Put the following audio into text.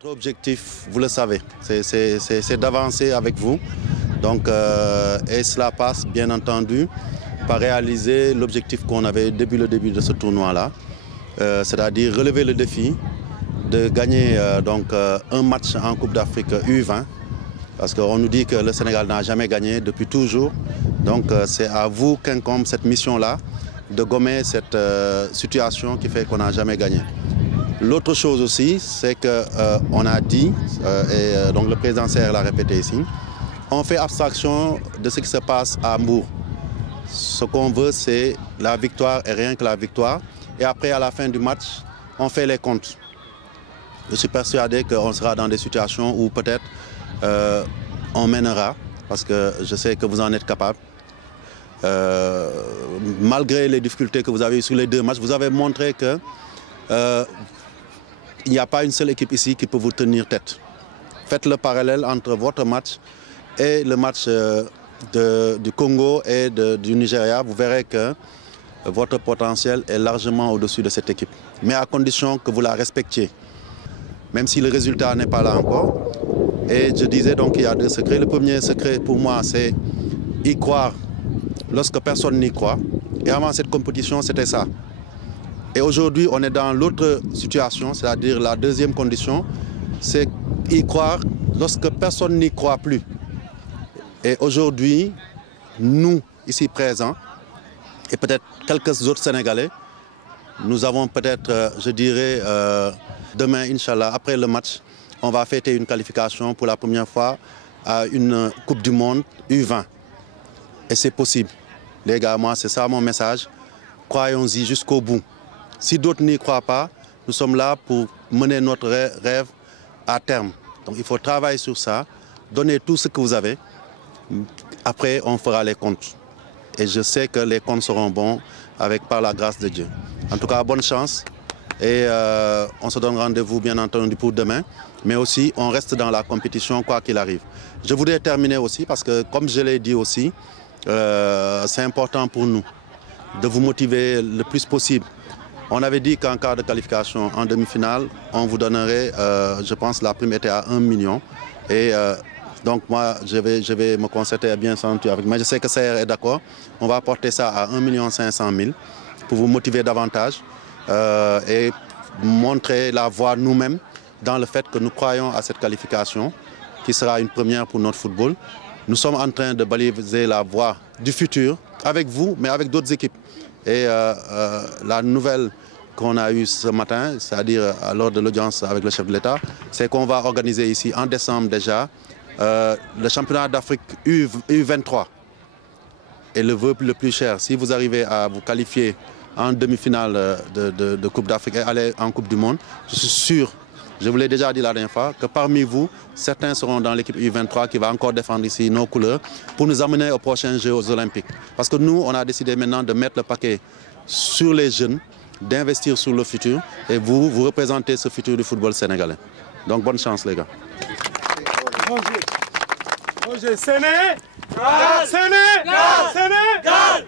Notre objectif, vous le savez, c'est d'avancer avec vous. Donc, et cela passe bien entendu par réaliser l'objectif qu'on avait depuis le début de ce tournoi-là, c'est-à-dire relever le défi de gagner un match en Coupe d'Afrique U20, parce qu'on nous dit que le Sénégal n'a jamais gagné depuis toujours. Donc c'est à vous qu'incombe cette mission-là de gommer cette situation qui fait qu'on n'a jamais gagné. L'autre chose aussi, c'est qu'on a dit, et donc le président Serre l'a répété ici, on fait abstraction de ce qui se passe à Mbour. Ce qu'on veut, c'est la victoire et rien que la victoire. Et après, à la fin du match, on fait les comptes. Je suis persuadé qu'on sera dans des situations où peut-être on mènera, parce que je sais que vous en êtes capable. Malgré les difficultés que vous avez eues sur les deux matchs, vous avez montré que il n'y a pas une seule équipe ici qui peut vous tenir tête. Faites le parallèle entre votre match et le match du Congo et du Nigeria. Vous verrez que votre potentiel est largement au-dessus de cette équipe. Mais à condition que vous la respectiez. Même si le résultat n'est pas là encore. Et je disais donc qu'il y a deux secrets. Le premier secret pour moi, c'est y croire lorsque personne n'y croit. Et avant cette compétition, c'était ça. Et aujourd'hui, on est dans l'autre situation, c'est-à-dire la deuxième condition, c'est y croire lorsque personne n'y croit plus. Et aujourd'hui, nous, ici présents, et peut-être quelques autres Sénégalais, nous avons peut-être, je dirais, demain, Inch'Allah, après le match, on va fêter une qualification pour la première fois à une Coupe du Monde U20. Et c'est possible. Les gars, moi, c'est ça mon message. Croyons-y jusqu'au bout. Si d'autres n'y croient pas, nous sommes là pour mener notre rêve à terme. Donc il faut travailler sur ça, donner tout ce que vous avez. Après, on fera les comptes. Et je sais que les comptes seront bons par la grâce de Dieu. En tout cas, bonne chance. Et on se donne rendez-vous bien entendu pour demain. Mais aussi, on reste dans la compétition quoi qu'il arrive. Je voudrais terminer aussi parce que, comme je l'ai dit aussi, c'est important pour nous de vous motiver le plus possible. On avait dit qu'en cas de qualification en demi-finale, on vous donnerait, je pense, la prime était à 1 million. Et donc moi, je vais me concerter bien entendu avec. Mais je sais que CR est d'accord. On va porter ça à 1 500 000 pour vous motiver davantage et montrer la voie nous-mêmes dans le fait que nous croyons à cette qualification qui sera une première pour notre football. Nous sommes en train de baliser la voie du futur avec vous, mais avec d'autres équipes. Et la nouvelle qu'on a eue ce matin, c'est-à-dire lors de l'audience avec le chef de l'État, c'est qu'on va organiser ici en décembre déjà le championnat d'Afrique U23. Et le vœu le plus cher, si vous arrivez à vous qualifier en demi-finale de Coupe d'Afrique et aller en Coupe du Monde, je suis sûr, je vous l'ai déjà dit la dernière fois, que parmi vous, certains seront dans l'équipe U23 qui va encore défendre ici nos couleurs pour nous amener aux prochains Jeux olympiques. Parce que nous, on a décidé maintenant de mettre le paquet sur les jeunes, d'investir sur le futur et vous représentez ce futur du football sénégalais. Donc bonne chance les gars. Sénégal, Sénégal, Sénégal.